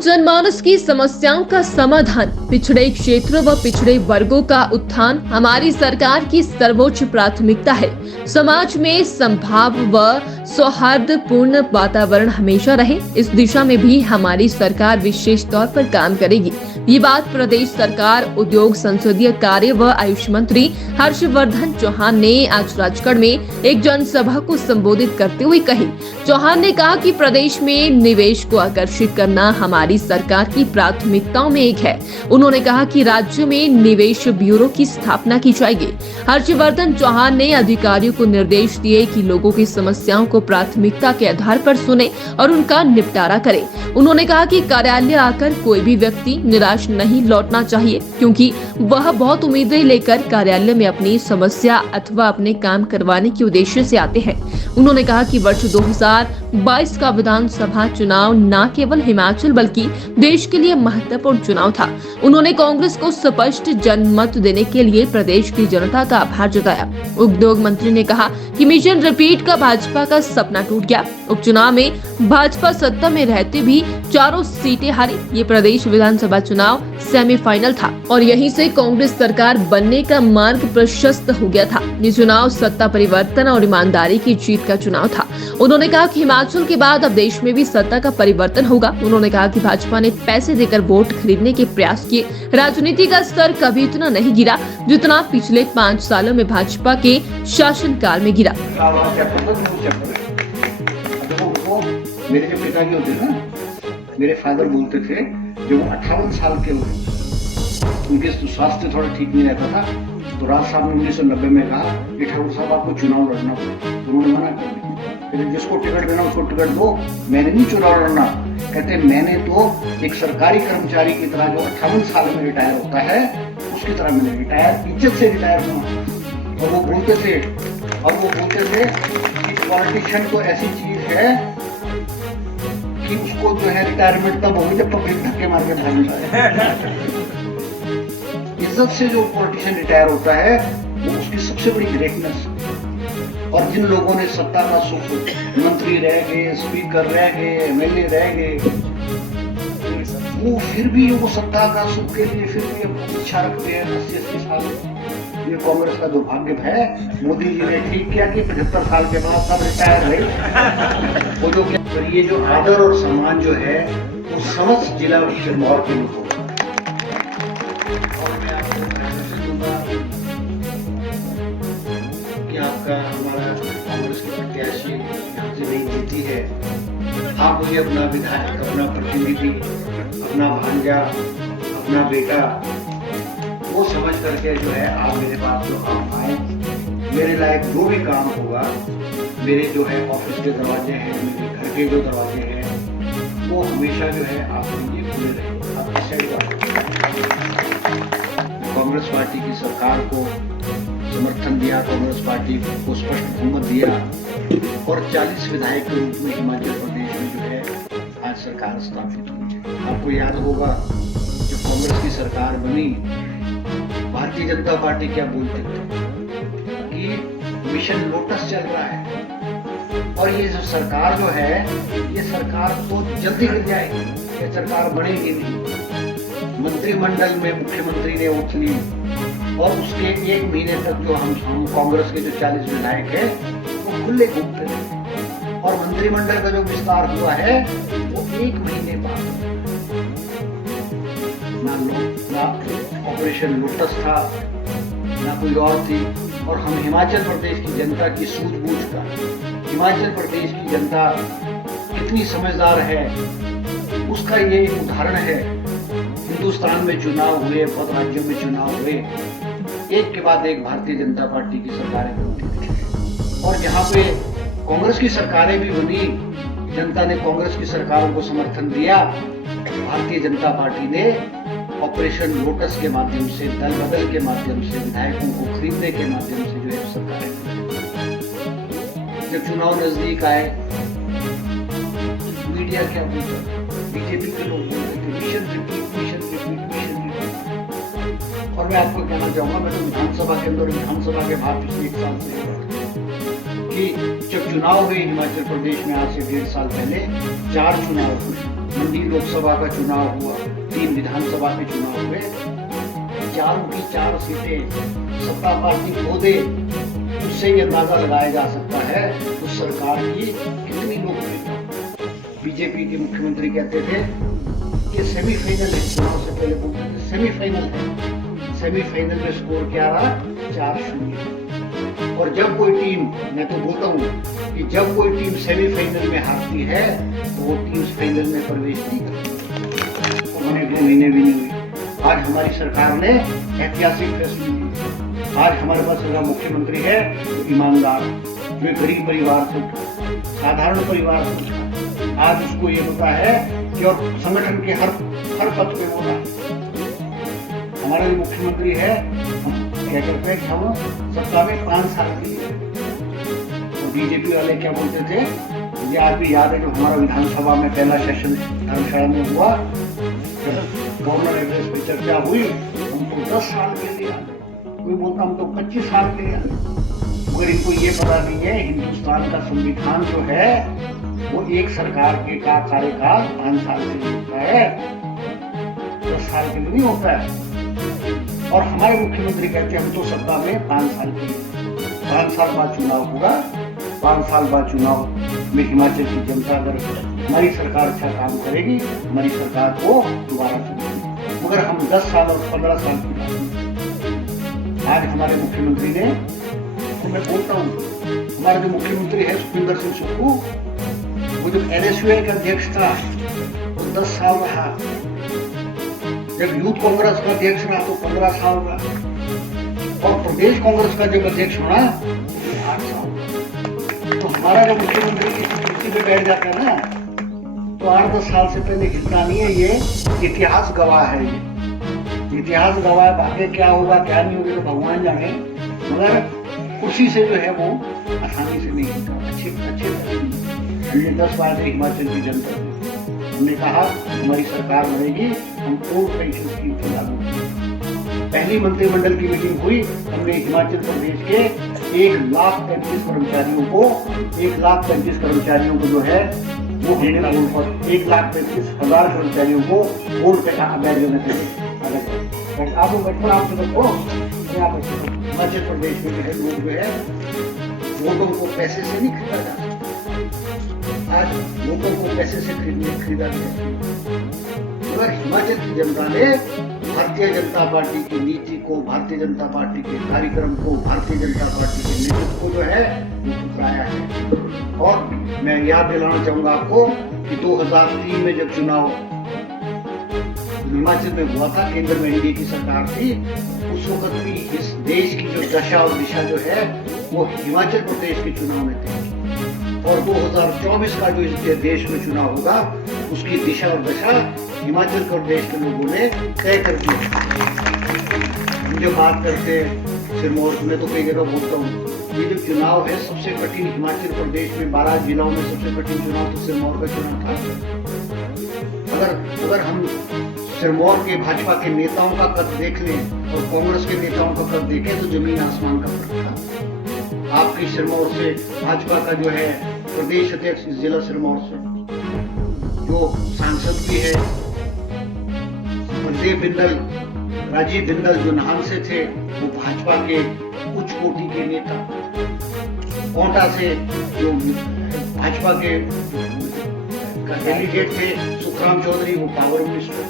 जनमानस की समस्याओं का समाधान, पिछड़े क्षेत्रों व पिछड़े वर्गों का उत्थान हमारी सरकार की सर्वोच्च प्राथमिकता है। समाज में संभाव व सौहार्दपूर्ण वातावरण हमेशा रहे, इस दिशा में भी हमारी सरकार विशेष तौर पर काम करेगी। ये बात प्रदेश सरकार उद्योग, संसदीय कार्य व आयुष मंत्री हर्षवर्धन चौहान ने आज राजगढ़ में एक जनसभा को संबोधित करते हुए कही। चौहान ने कहा कि प्रदेश में निवेश को आकर्षित करना हमारी सरकार की प्राथमिकताओं में एक है। उन्होंने कहा कि राज्य में निवेश ब्यूरो की स्थापना की जाएगी। हर्षवर्धन चौहान ने अधिकारियों को निर्देश दिए कि लोगों की समस्याओं को प्राथमिकता के आधार पर सुने और उनका निपटारा करें। उन्होंने कहा कि कार्यालय आकर कोई भी व्यक्ति निराश नहीं लौटना चाहिए, क्योंकि वह बहुत उम्मीदें लेकर कार्यालय में अपनी समस्या अथवा अपने काम करवाने के उद्देश्य से आते हैं। उन्होंने कहा कि वर्ष 2022 का विधानसभा चुनाव न केवल हिमाचल बल्कि देश के लिए महत्वपूर्ण चुनाव था। उन्होंने कांग्रेस को स्पष्ट जनमत देने के लिए प्रदेश की जनता का आभार जताया। उद्योग मंत्री ने कहा कि मिशन रिपीट का भाजपा का सपना टूट गया। उपचुनाव में भाजपा सत्ता में रहते भी चारों सीटें हारी। ये प्रदेश विधानसभा चुनाव सेमीफाइनल था और यहीं से कांग्रेस सरकार बनने का मार्ग प्रशस्त हो गया था। ये चुनाव सत्ता परिवर्तन और ईमानदारी की जीत का चुनाव था। उन्होंने कहा कि हिमाचल के बाद अब देश में भी सत्ता का परिवर्तन होगा। उन्होंने कहा कि भाजपा ने पैसे देकर वोट खरीदने के प्रयास किए। राजनीति का स्तर कभी इतना नहीं गिरा जितना पिछले 5 सालों में भाजपा के शासनकाल में गिरा। मेरे जो पिताजी होते ना, मेरे फादर बोलते थे, जब 58 साल के हुए, उनके स्वास्थ्य थोड़ा ठीक नहीं रहता था, तो राज साहब ने 1990 में कहा कि ठाकुर साहब आपको चुनाव लड़ना पड़ेगा। उन्होंने मना कर दिया, फिर जिसको टिकट देना उसको टिकट दो, मैंने नहीं चुनाव लड़ना। कहते मैंने तो एक सरकारी कर्मचारी की तरह जो 58 साल में रिटायर होता है उसकी तरह मैंने रिटायर, इज्जत से रिटायर हुआ। और वो बोलते थे कि पॉलिटिशियन तो ऐसी चीज है कि उसको जो है रिटायरमेंट तब होगी जब पब्लिक धक्के मार के भाग जाए। इज्जत से जो पॉलिटिशियन रिटायर होता है वो उसकी सबसे बड़ी ग्रेटनेस। और जिन लोगों ने सत्ता का सुख, मंत्री रह गए, स्पीकर रह गए, एमएलए रह गए, वो फिर भी वो सत्ता का सुख के लिए फिर भी इच्छा रखते हैं 80 साल। ये कांग्रेस का दुर्भाग्य है। मोदी जी ने ठीक किया कि 75 साल के बाद सब रिटायर हुए। वो जो ये जो आदर और सम्मान जो है वो समस्त जिला सिरमौर के लोगों को। और मैं आपको दूंगा कि आपका हमारा कांग्रेस की प्रत्याशी यहाँ से नहीं जीती है, आप मुझे अपना विधायक, अपना प्रतिनिधि, अपना भांजा, अपना बेटा वो समझ करके जो है आप मेरे पास जो आप आए, मेरे लायक जो भी काम होगा, मेरे जो है ऑफिस के दरवाजे हैं, मेरे घर के जो दरवाजे हैं, वो हमेशा जो है आपके लिए खुले रहेंगे। आप कांग्रेस पार्टी की सरकार को समर्थन दिया, कांग्रेस पार्टी को स्पष्ट बहुमत दिया और 40 विधायक के रूप में हिमाचल प्रदेश में जो है आज सरकार स्थापित हुई है। आपको याद होगा जब कांग्रेस की सरकार बनी, भारतीय जनता पार्टी क्या बोलते थे कि मिशन लोटस चल रहा है और ये जो सरकार जो है ये सरकार तो जल्दी गिर जाएगी, ये सरकार बढ़ेगी नहीं। मंत्रिमंडल में मुख्यमंत्री ने वोट ली और उसके 1 महीने तक जो हम कांग्रेस के जो 40 विधायक हैं वो खुले घूमते रहे और मंत्रिमंडल का जो विस्तार हुआ है वो 1 महीने बाद ना ऑपरेशन लोटस था ना कोई और थी। और हम हिमाचल प्रदेश की जनता की सूझबूझ का, हिमाचल प्रदेश की जनता कितनी समझदार है उसका ये एक उदाहरण है। हिंदुस्तान में चुनाव हुए, 5 राज्यों में चुनाव हुए, एक के बाद एक भारतीय जनता पार्टी की सरकारें बनती थी और जहाँ पे कांग्रेस की सरकारें भी बनी, जनता ने कांग्रेस की सरकारों को समर्थन दिया। भारतीय जनता पार्टी ने ऑपरेशन लोटस के माध्यम से, दल बदल के माध्यम से, विधायकों को खरीदने के माध्यम से जो है सरकारें। जब चुनाव नजदीक आए, मीडिया क्या बोलता, बीजेपी के लोग बोलते थे mission repeat, mission repeat, mission repeat. और मैं आपको कहना चाहूंगा, मैं तो विधानसभा के अंदर, विधानसभा के बाहर पिछले 1 साल से कि जब चुनाव हुए हिमाचल प्रदेश में आज से 1.5 साल पहले 4 चुनाव हुए। मंडी लोकसभा का चुनाव हुआ, 3 विधानसभा के चुनाव हुए, 4 की 4 सीटें सत्ता पार्टी खो दे, उससे ये अंदाजा लगाया जा सकता है उस सरकार की कितनी लोकप्रियता। बीजेपी के मुख्यमंत्री कहते थे कि सेमीफाइनल है, चुनाव से पहले बोलते थे सेमीफाइनल है, सेमीफाइनल में स्कोर क्या रहा, 4-0। और जब कोई टीम, मैं तो बोलता हूँ कि जब कोई टीम सेमीफाइनल में हारती है तो वो टीम फाइनल में प्रवेश नहीं करती। उन्होंने 2 महीने भी नहीं हुए, आज हमारी सरकार ने ऐतिहासिक फैसले लिए। आज हमारे पास अगर मुख्यमंत्री है तो ईमानदार, जो गरीब परिवार से उठा, साधारण परिवार से उठा, आज उसको ये पता है कि और संगठन के हर पद पे होना है। हमारा जो मुख्यमंत्री है, हम क्या करते हैं कि हम सत्ता में 5 साल के लिए, तो बीजेपी वाले क्या बोलते थे, मुझे आज भी याद है जो हमारा विधानसभा में पहला सेशन धर्मशाला में हुआ, गवर्नर एड्रेस पे चर्चा हुई, हमको 10 साल के लिए, कोई बोलता हम तो 25 साल के लिए, मगर इनको ये पता नहीं है हिंदुस्तान का संविधान जो है वो एक सरकार के का कार्यकाल 5 साल के लिए होता है, 10 साल के लिए नहीं होता है। और हमारे मुख्यमंत्री कहते हैं हम तो सत्ता में 5 साल के लिए, 5 साल बाद चुनाव होगा, 5 साल बाद चुनाव में हिमाचल की जनता अगर हमारी सरकार अच्छा काम करेगी, हमारी सरकार को दोबारा चुनेगी। मगर हम 10 साल और 15 साल की बात, आज हमारे मुख्यमंत्री ने, तो मैं बोलता हूँ हमारा जो मुख्यमंत्री है सुखविंदर सिंह सुक्खू, वो जब NSUI का अध्यक्ष था वो 10 साल रहा, जब यूथ कांग्रेस का अध्यक्ष रहा तो 15 साल रहा, और प्रदेश कांग्रेस का जब अध्यक्ष बना 8 साल। तो हमारा जो मुख्यमंत्री की कुर्सी पे बैठ जाता है ना, तो 8-10 साल से पहले हिलना नहीं है, ये इतिहास गवाह है, ये इतिहास गवाह है। आगे क्या होगा क्या नहीं होगा तो भगवान जाने, मगर कुर्सी से जो है वो आसानी से नहीं हिलता। अच्छे 10 वादे हिमाचल की जनता ने, हमने कहा हमारी सरकार बनेगी, हम ओल्ड पेंशन स्कीम लागू करेंगे। पहली मंत्रिमंडल की मीटिंग हुई, हमने हिमाचल प्रदेश के 1,35,000 कर्मचारियों को, 1,35,000 कर्मचारियों को जो है वो हमने 1,35,000 कर्मचारियों को ओल्ड पे बैठ देने थे। आप लोग बैठो, आप देखो हिमाचल प्रदेश में जो है लोग जो है वोटों को पैसे से नहीं खरीदा जाता, आज लोगों को पैसे से खरीदा गया। मगर हिमाचल की जनता ने भारतीय जनता पार्टी की नीति को, भारतीय जनता पार्टी के कार्यक्रम को, भारतीय जनता पार्टी के नेतृत्व को जो है वो ठुकराया है। और मैं याद दिलाना चाहूंगा आपको कि 2003 में जब चुनाव हिमाचल में हुआ था, केंद्र में एनडीए की सरकार थी, उस वक्त भी इस देश की जो दशा और दिशा जो है वो हिमाचल प्रदेश के चुनाव में थी। और 2024 का जो इस देश में चुनाव होगा उसकी दिशा और दशा हिमाचल प्रदेश के लोगों ने तय कर दी। हम जो बात करते हैं सिरमौर में, तो कई जगह बोलता हूँ ये जो चुनाव है सबसे कठिन हिमाचल प्रदेश में 12 जिलों में सबसे कठिन चुनाव तो सिरमौर का चुनाव था। अगर हम सिरमौर के भाजपा के नेताओं का कद देख लें और कांग्रेस के नेताओं का कद देखें तो जमीन आसमान का फर्क था। आपकी सिरमौर से भाजपा का जो है प्रदेश अध्यक्ष इस जिला सिरमौर से, जो सांसद भी है राजीव बिंदल जो नाहन से थे, वो भाजपा के उच्च कोटि के नेता। कोटा से जो भाजपा के डेलीगेट थे सुखराम चौधरी, वो पावर मिनिस्टर।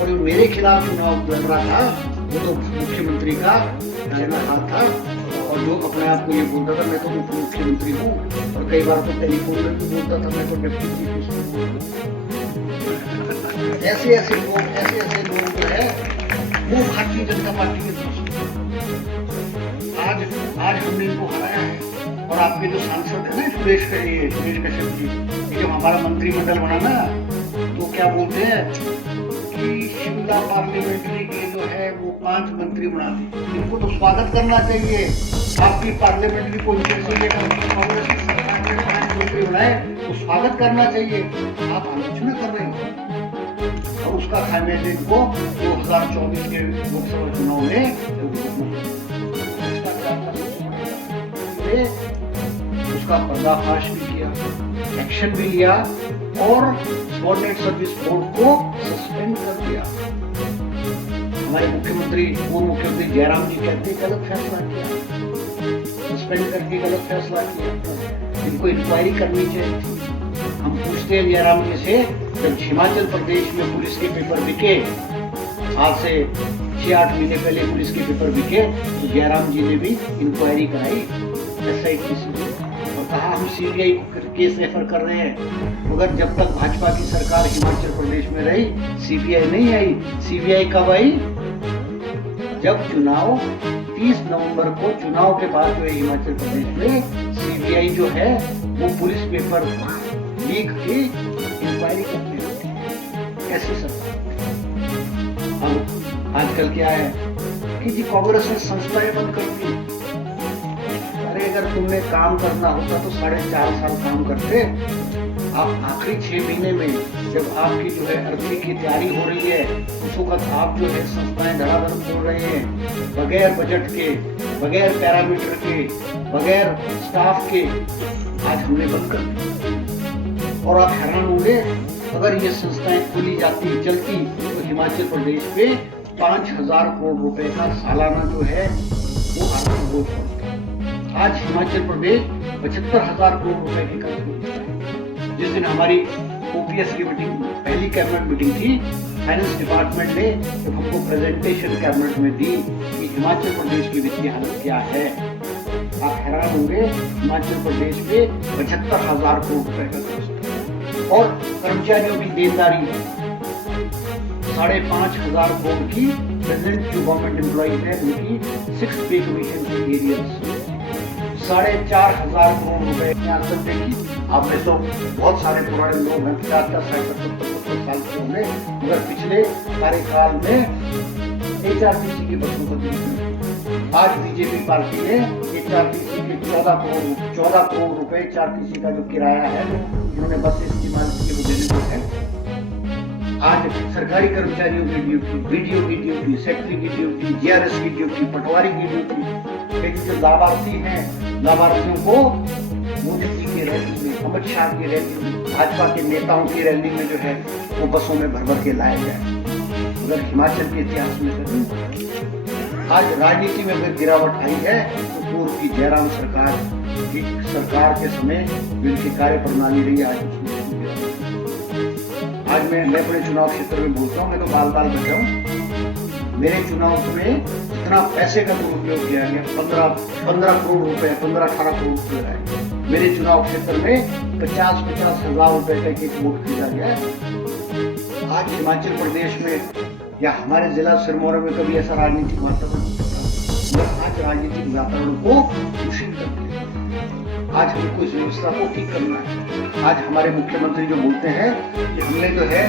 और जो मेरे खिलाफ चुनाव लड़ रहा था वो तो मुख्यमंत्री का हाथ था, और जो अपने आप को ये बोलता था मैं तो मुख्यमंत्री हूँ, और कई बार तो टेलीफोन में भी बोलता था मैं तो डिप्टी चीफ मिनिस्टर हूँ। ऐसे लोग जो है वो भारतीय जनता पार्टी के दोस्त। आज हमने इनको हराया है। और आपके जो सांसद है ना सुरेश कश्यप जी, ये जब हमारा मंत्रिमंडल बना ना तो क्या बोलते हैं कि शिमला पार्लियामेंट्री के जो है वो 5 मंत्री बना दी। इनको तो स्वागत करना चाहिए, आपकी पार्लियामेंट्री पॉलिसी कांग्रेस की सरकार ने 5 मंत्री बनाए तो स्वागत करना चाहिए। आप आलोचना कर रहे हो, और उसका खामियाजा इनको 2024 के लोकसभा चुनाव में उसका पर्दाफाश भी किया, एक्शन भी लिया, और सबॉर्डिनेट सर्विस बोर्ड को सस्पेंड कर दिया। हमारे मुख्यमंत्री, पूर्व मुख्यमंत्री जयराम जी कहते हैं गलत फैसला किया, सस्पेंड करके गलत फैसला किया, इनको इंक्वायरी करनी चाहिए थी। हम पूछते हैं जयराम जी से, जब हिमाचल प्रदेश में पुलिस के पेपर बिके, आज से 6-8 महीने पहले पुलिस के पेपर बिके, तो जयराम जी ने भी इंक्वायरी कराई SIT से और कहा हम CBI को केस रेफर कर रहे हैं। मगर जब तक भाजपा की सरकार हिमाचल प्रदेश में रही, CBI नहीं आई। CBI कब आई? जब चुनाव 30 नवंबर को चुनाव के बाद जो है हिमाचल प्रदेश में CBI जो है वो पुलिस पेपर लीक की इंक्वायरी करती है। कैसी सरकार? अब आजकल क्या है कि जी कांग्रेस ने संस्थाएं बंद कर दी। अरे अगर तुमने काम करना होता तो 4.5 साल काम करते। आप आखिरी 6 महीने में जब आपकी जो है अर्थी की तैयारी हो रही है, उस वक्त आप जो है संस्थाएं धड़ाधड़ खोल रहे हैं, बगैर बजट के, बगैर पैरामीटर के, बगैर स्टाफ के, आज हमने बंद कर दी। और आप हैरान होंगे, अगर ये संस्थाएं खुली जाती, चलती, तो हिमाचल प्रदेश पे 5,000 करोड़ रुपए का सालाना जो है वो आर्थिक बोझ पड़ता। आज हिमाचल प्रदेश 75,000 करोड़ रुपए की कर्ज में। जिस दिन हमारी OPS की मीटिंग, पहली कैबिनेट मीटिंग थी, फाइनेंस डिपार्टमेंट ने जब हमको प्रेजेंटेशन कैबिनेट में दी कि हिमाचल प्रदेश की वित्तीय हालत क्या है, आप हैरान होंगे, हिमाचल प्रदेश पे 75,000 करोड़ रुपए का कर्ज और कर्मचारियों की देनदारी 5,500 करोड़ की प्रेजेंट जो गवर्नमेंट एम्प्लॉइज है उनकी 6 पे कमीशन की एरियर्स 4,500 करोड़ रुपए। यहाँ तक देखिए, आप में तो बहुत सारे पुराने लोग हैं, 50, 60, 70 साल के होंगे, मगर पिछले कार्यकाल में HRTC की बसों को दी। आज बीजेपी पार्टी ने HRTC के 14 करोड़ रुपए HRTC का जो किराया है जिन्होंने बस इस्तेमाल की वो देने को है। आज सरकारी कर्मचारियों की ड्यूटी, BDO की ड्यूटी, सेक्रेटरी की ड्यूटी, GRS की ड्यूटी, पटवारी की ड्यूटी, लेकिन जो लाभार्थी हैं, लाभार्थियों को मोदी जी की रैली में, अमित शाह की रैली में, भाजपा के नेताओं की रैली में जो है वो बसों में भर भर के लाया जाए। अगर हिमाचल के इतिहास में कभी आज राजनीति में अगर गिरावट आई है तो पूर्व की जयराम सरकार के समय जिनकी कार्य प्रणाली रही, आज मैं अपने चुनाव क्षेत्र में बोलता हूँ, मैं तो बाल बचा हूँ। मेरे चुनाव में जितना पैसे का दुरुपयोग किया गया, 15 करोड़ रुपए, 15-18 करोड़ रुपए आए। मेरे चुनाव क्षेत्र में 50 हजार रुपए का एक वोट खरीदा गया। आज हिमाचल प्रदेश में या हमारे जिला सिरमौर में कभी ऐसा राजनीतिक वातावरण नहीं था। आज राजनीतिक वातावरण को दूषित करते हैं। आज हमको इस व्यवस्था को ठीक करना है। आज हमारे मुख्यमंत्री जो बोलते हैं कि हमने जो है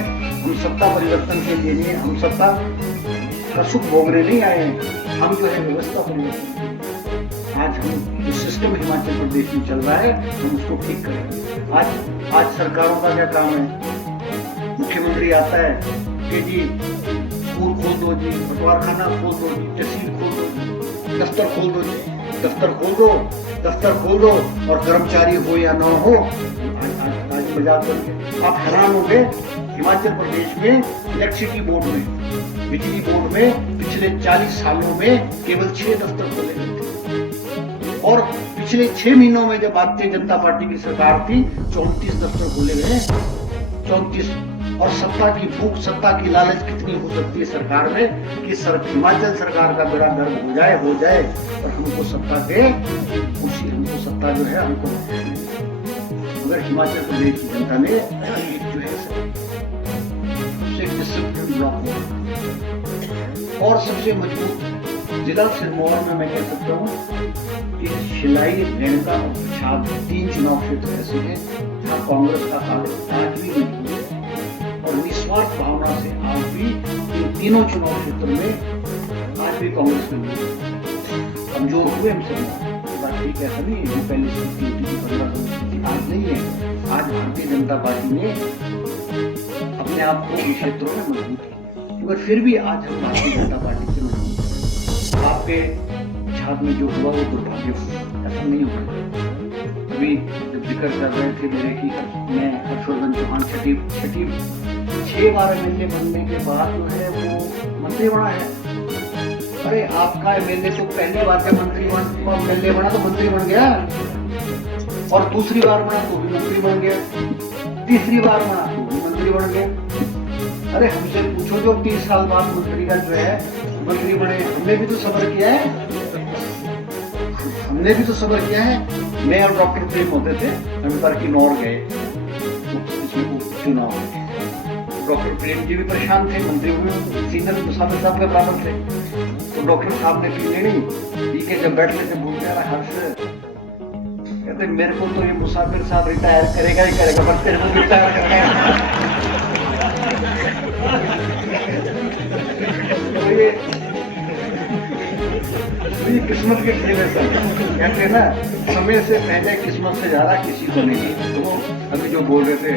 हम सत्ता परिवर्तन के लिए, हम सत्ता का सुख भोगने नहीं आए हैं, हम जो है व्यवस्था परिवर्तन। आज हम जो सिस्टम हिमाचल प्रदेश में चल रहा है हम उसको ठीक करें। आज सरकारों का क्या काम है? मुख्यमंत्री आता है कि जी स्कूल खोल दो जी, पटवारखाना खोल दो जी, तहसील खोल दो जी, दफ्तर खोल दो जी, दफ्तर खोल दो और कर्मचारी हो या ना हो आज मजाक करके आप हैरान हो गए। हिमाचल प्रदेश में इलेक्ट्रिसिटी बोर्ड में, बिजली बोर्ड में पिछले 40 सालों में केवल 6 दफ्तर खोले गए थे और पिछले 6 महीनों में जब भारतीय जनता पार्टी की सरकार थी 34 दफ्तर खोले गए। 34। और सत्ता की भूख, सत्ता की लालच कितनी हो सकती है सरकार में कि हिमाचल सरकार का बेड़ा गर्क हो जाए और हमको सत्ता दे, उसी हमको सत्ता जो है हमको। मगर हिमाचल प्रदेश की जनता ने जो है सबसे डिसिप्लिन ब्लॉक और सबसे मजबूत जिला सिरमौर में मैं कह सकता हूँ कि शिलाई, रेणुका और पच्छाद 3 चुनाव क्षेत्र ऐसे हैं जहाँ कांग्रेस का आज भी नहीं और निस्वार्थ भावना से आज भी इन तीनों चुनाव क्षेत्र में आज भी कांग्रेस के कमजोर हुए हम सब। बात ठीक ऐसा नहीं है, जो पहले स्थिति होती थी 15 स्थिति आज नहीं है। आज भारतीय जनता पार्टी ने अपने आप को इन क्षेत्रों में मजबूत किया, मगर फिर भी आज हम भारतीय जनता पार्टी से मजबूत हैं। आपके छात्र में जो हुआ वो दुर्भाग्य, ऐसा नहीं होगा। अभी जिक्र कर रहे थे मेरे की मैं हर्षवर्धन चौहान 6 बार एमएलए बनने के बाद जो है वो मंत्री बना है। अरे आपका एमएलए तो पहली बार जब एमएलए बना तो मंत्री बन गया, और दूसरी बार बना तो भी मंत्री बन गया, तीसरी बार बना तो भी मंत्री बन गया। अरे हमसे पूछो जो 30 साल बाद मंत्री का जो है मंत्री बने, हमने भी तो सब्र किया है, हमने भी तो सब्र किया है। मैं और डॉक्टर प्रेम होते थे, हम पर की नौर गए चुनाव में, डॉक्टर प्रेम जी भी परेशान थे, मंत्री भी सीनियर मुसाफिर साहब के बराबर थे। तो डॉक्टर साहब ने पी नहीं पी के जब बैठ लेते भूल गया हर्ष, कहते मेरे को तो ये मुसाफिर साहब रिटायर करेगा ही करेगा, पर तेरे को रिटायर करना है। तो ये किस्मत के खेल है, कहते ना समय से पहले किस्मत से ज्यादा किसी को नहीं। तो अभी जो बोल रहे थे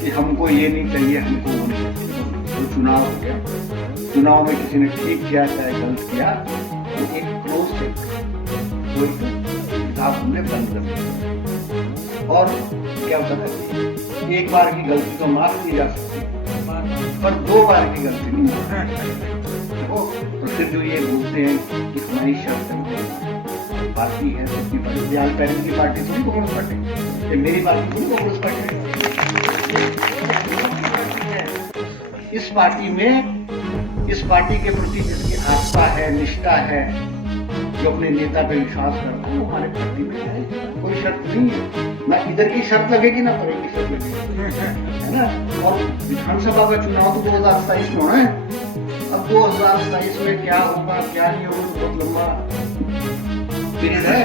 कि हमको ये नहीं चाहिए, हमको वो नहीं चाहिए, तो चुनाव हो गया, चुनाव में किसी ने ठीक किया चाहे गलत किया, तो एक क्लोज किताब हमने बंद कर दी। और क्या होता है, एक बार की गलती तो माफ की जा सकती है, पर 2 बार की गलती नहीं। तो फिर जो ये बोलते हैं कि हमारी शर्त पार्टी है, सबकी पार्टी, आज पेरेंट की पार्टी थोड़ी कांग्रेस पार्टी, ये मेरी पार्टी थोड़ी कांग्रेस पार्टी है। इस पार्टी में, इस पार्टी के प्रति जिसकी आस्था है, निष्ठा है, जो अपने नेता पे विश्वास करता है, वो हमारे पार्टी में है, कोई शर्त नहीं है। ना इधर की शर्त लगेगी ना परे की शर्त लगेगी, है ना। और विधानसभा का चुनाव तो 2027 में होना है। अब 2027 में क्या होगा क्या नहीं होगा, बहुत लंबा पीरियड है।